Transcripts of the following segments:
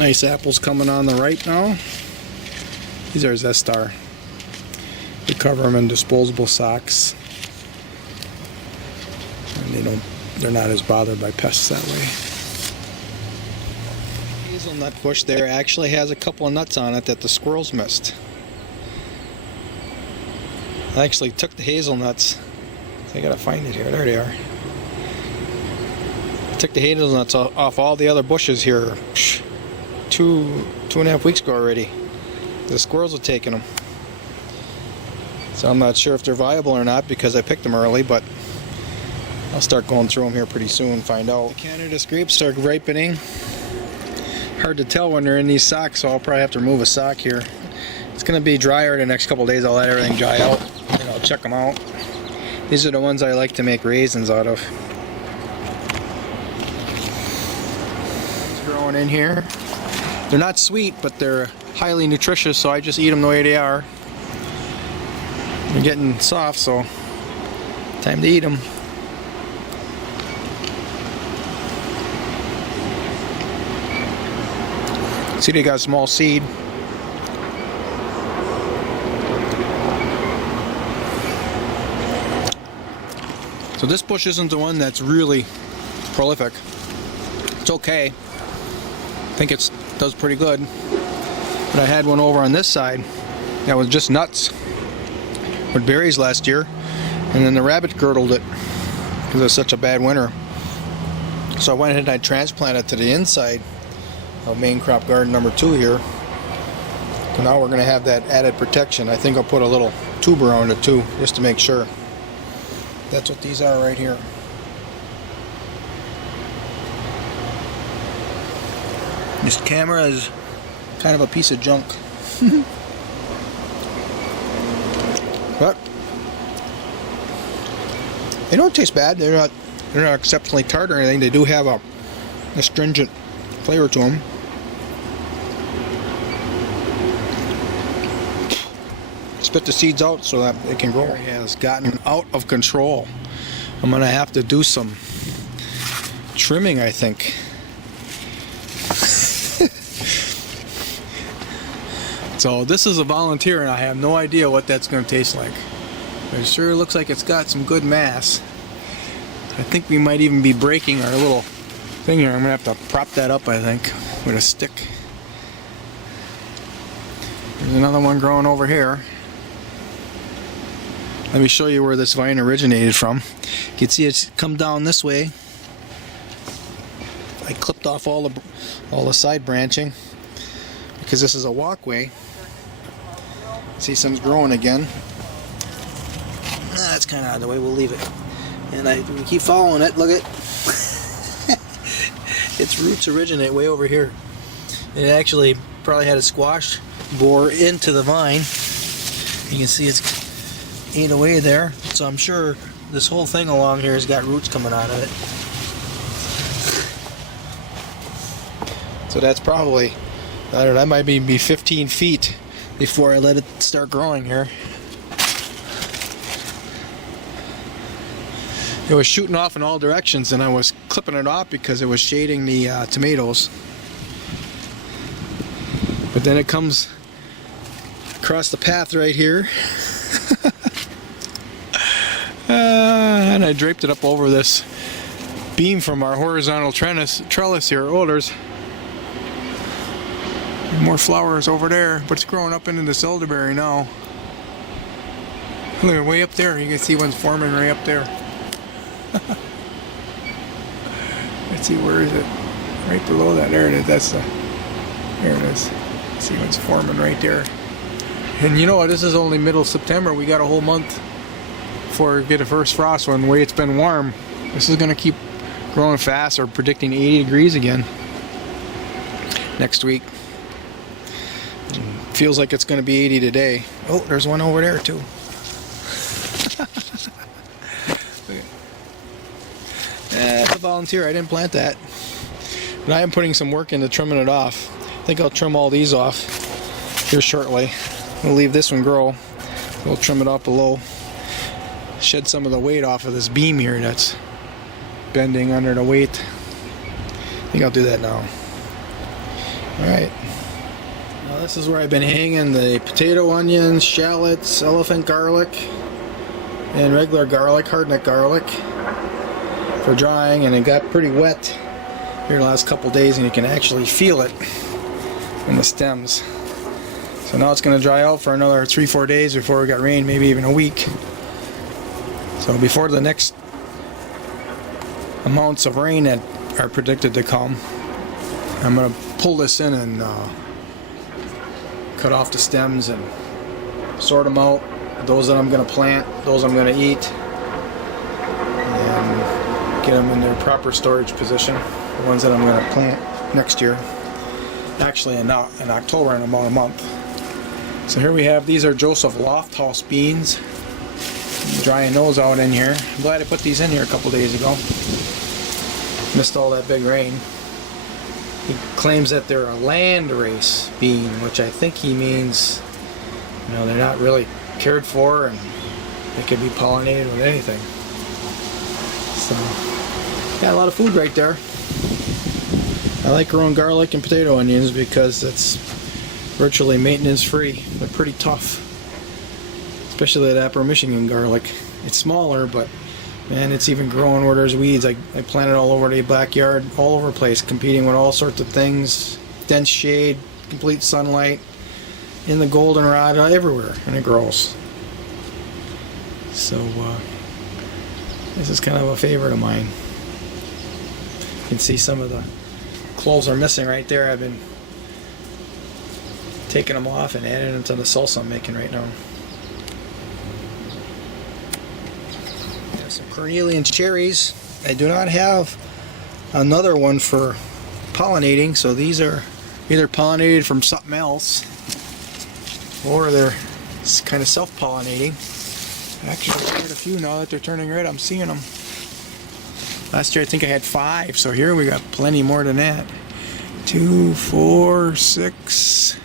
Nice apples coming on the right now. These are Zestar. We cover them in disposable socks, and they're not as bothered by pests that way. Hazelnut bush there actually has a couple of nuts on it that the squirrels missed. I actually took the hazelnuts. I gotta find it here. There they are. I took the hazelnuts off all the other bushes here 2.5 weeks ago already. The squirrels have taken them. So I'm not sure if they're viable or not because I picked them early, but I'll start going through them here pretty soon and find out. The Canada's grapes start ripening. Hard to tell when they're in these socks, so I'll probably have to remove a sock here. It's going to be drier the next couple of days. I'll let everything dry out and I'll check them out. These are the ones I like to make raisins out of. It's growing in here. They're not sweet, but they're highly nutritious, so I just eat them the way they are. They're getting soft, so time to eat them. See, they got a small seed. So this bush isn't the one that's really prolific. It's okay. I think it does pretty good. But I had one over on this side that was just nuts with berries last year, and then the rabbit girdled it because it was such a bad winter. So I went ahead and I transplanted to the inside of main crop garden number 2 here. So now we're going to have that added protection. I think I'll put a little tuber around it too, just to make sure. That's what these are right here. This camera is kind of a piece of junk. But they don't taste bad. They're not exceptionally tart or anything. They do have a astringent flavor to them. Spit the seeds out so that it can grow. It has gotten out of control. I'm gonna have to do some trimming, I think. So this is a volunteer, and I have no idea what that's going to taste like. But it sure looks like it's got some good mass. I think we might even be breaking our little thing here. I'm going to have to prop that up, I think, with a stick. There's another one growing over here. Let me show you where this vine originated from. You can see it's come down this way. I clipped off all the side branching because this is a walkway. See, some's growing again. That's kind of out of the way. We'll leave it. And we keep following it. Look at its roots originate way over here. It actually probably had a squash bore into the vine. You can see it's ate away there. So I'm sure this whole thing along here has got roots coming out of it. So that's probably, I don't know, that might be 15 feet before I let it start growing here. It was shooting off in all directions, and I was clipping it off because it was shading the tomatoes. But then it comes across the path right here. And I draped it up over this beam from our horizontal trellis here. Oh, there's more flowers over there, but it's growing up into this elderberry now. Look, way up there, you can see one's forming right up there. Let's see, where is it? Right below that. There it is. There it is. See what's forming right there. And you know what? This is only middle September. We got a whole month before we get a first frost. When the way it's been warm, this is going to keep growing fast. We're predicting 80 degrees again next week. Feels like it's going to be 80 today. Oh, there's one over there too. It's a volunteer. I didn't plant that. But I am putting some work into trimming it off. I think I'll trim all these off here shortly. We'll leave this one grow. We'll trim it off below. Shed some of the weight off of this beam here that's bending under the weight. I think I'll do that now. Alright. Now this is where I've been hanging the potato, onions, shallots, elephant garlic, and regular garlic, hardneck garlic, for drying, and it got pretty wet here the last couple days, and you can actually feel it in the stems. So now it's going to dry out for another 3-4 days before we got rain, maybe even a week. So before the next amounts of rain that are predicted to come, I'm going to pull this in and cut off the stems and sort them out. Those that I'm going to plant, those I'm going to eat, and get them in their proper storage position. The ones that I'm going to plant next year, actually in October, in about a month. So here we have, these are Joseph Lofthouse beans. I'm drying those out in here. I'm glad I put these in here a couple days ago. Missed all that big rain. He claims that they're a landrace bean, which I think he means, you know, they're not really cared for and they could be pollinated with anything. So, got a lot of food right there. I like growing garlic and potato onions because it's virtually maintenance free, but pretty tough. Especially that Upper Michigan garlic. It's smaller, but man, it's even growing where there's weeds. I planted all over the backyard, all over the place, competing with all sorts of things. Dense shade, complete sunlight, in the goldenrod, everywhere, and it grows. So this is kind of a favorite of mine. You can see some of the cloves are missing right there. I've been taking them off and adding them to the salsa I'm making right now. Some Cornelian cherries. I do not have another one for pollinating, so these are either pollinated from something else or they're kind of self-pollinating. Actually, I had a few now that they're turning red. I'm seeing them. Last year I think I had 5, so here we got plenty more than that. 2, 4, 6,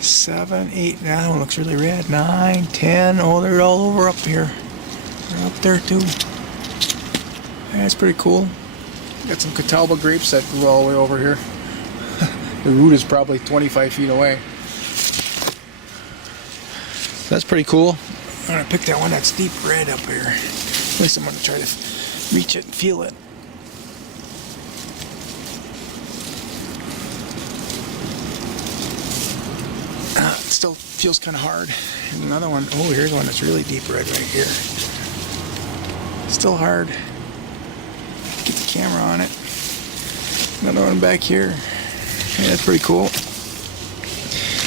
7, 8. Now that one looks really red. 9, 10. Oh, they're all over up here. They're up there too. That's pretty cool. Got some Catawba grapes that grew all the way over here. The root is probably 25 feet away. So that's pretty cool. I'm going to pick that one that's deep red up here. At least I'm going to try to reach it and feel it. It still feels kind of hard. Here's another one. Oh, here's one that's really deep red right here. Still hard. Get the camera on it. Another one back here. Yeah, that's pretty cool.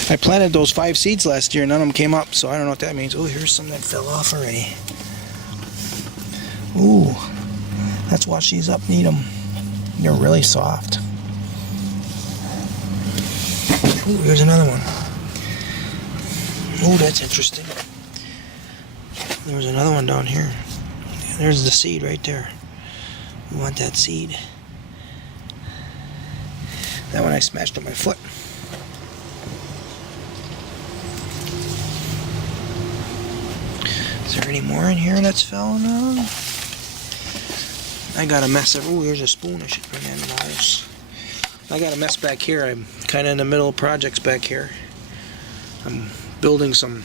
I planted those 5 seeds last year, none of them came up, so I don't know what that means. Oh, here's some that fell off already. Ooh, let's wash these up and eat them. They're really soft. Ooh, here's another one. Ooh, that's interesting. There was another one down here. There's the seed right there. We want that seed. That one I smashed on my foot. Is there any more in here that's falling out? I got a mess of. Oh, here's a spoon. I should bring that in the house. I got a mess back here. I'm kind of in the middle of projects back here. I'm building some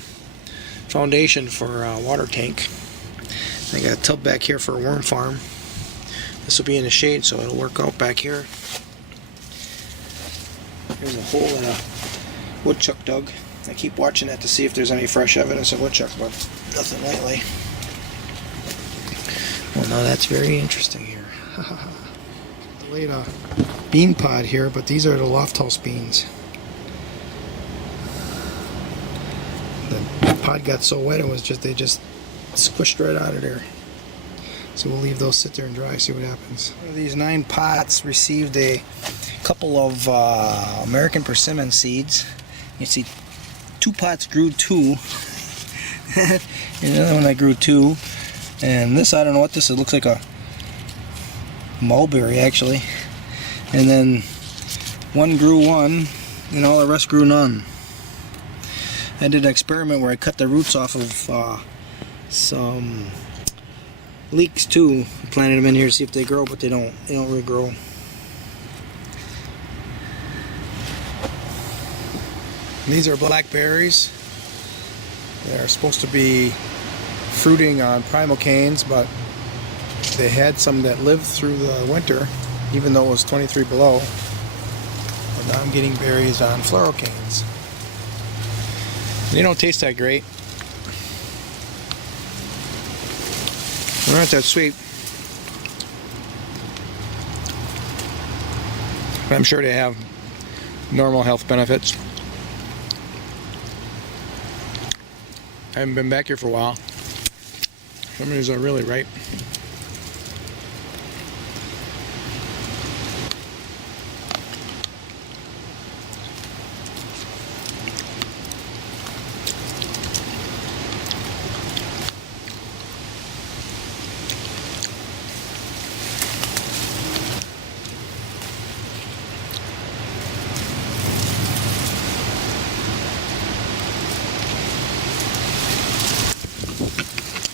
foundation for a water tank. I got a tub back here for a worm farm. This will be in the shade, so it'll work out back here. There's a hole that a woodchuck dug. I keep watching that to see if there's any fresh evidence of woodchuck, but nothing lately. Well, now that's very interesting here. I laid a bean pod here, but these are the Lofthouse beans. The pod got so wet it was just they just squished right out of there. So we'll leave those sit there and dry, see what happens. One of these 9 pots received a couple of American persimmon seeds. You see 2 pots grew 2. Another one that grew 2. And this, I don't know what this is. It looks like a mulberry actually. And then one grew 1 and all the rest grew none. I did an experiment where I cut the roots off of some leeks too. Planted them in here to see if they grow, but they don't. They don't really grow. And these are blackberries. They're supposed to be fruiting on primal canes, but they had some that lived through the winter, even though it was 23 below. But now I'm getting berries on fluoro canes. They don't taste that great. They're not that sweet. But I'm sure they have normal health benefits. I haven't been back here for a while. Some of these are really ripe.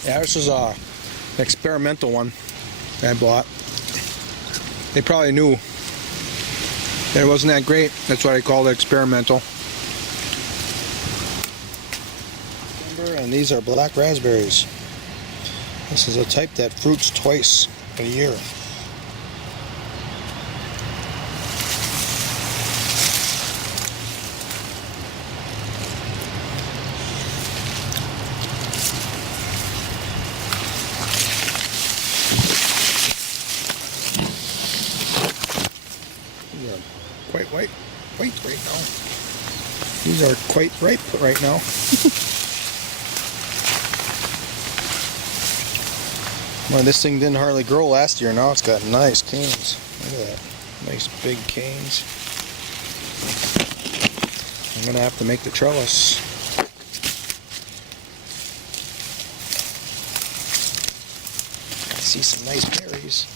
Yeah, this is an experimental one that I bought. They probably knew that it wasn't that great. That's why they called it experimental. And these are black raspberries. This is a type that fruits twice a year. Quite white right now. These are quite ripe right now. Well, this thing didn't hardly grow last year. Now it's got nice canes. Look at that. Nice big canes. I'm going to have to make the trellis. I see some nice berries.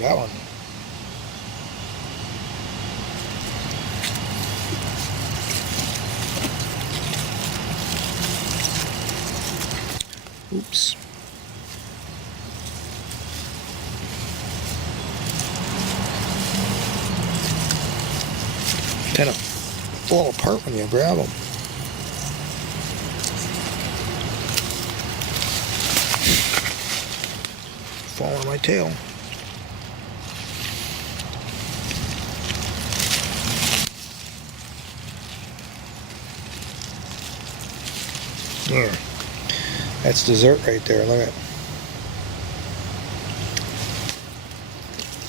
That one. Oops. Kind of fall apart when you grab them. Fall on my tail. There. That's dessert right there, look at it.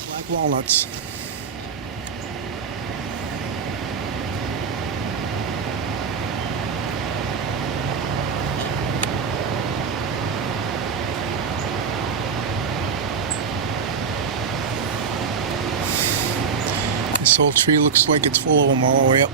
Black walnuts. This whole tree looks like it's full of them all the way up.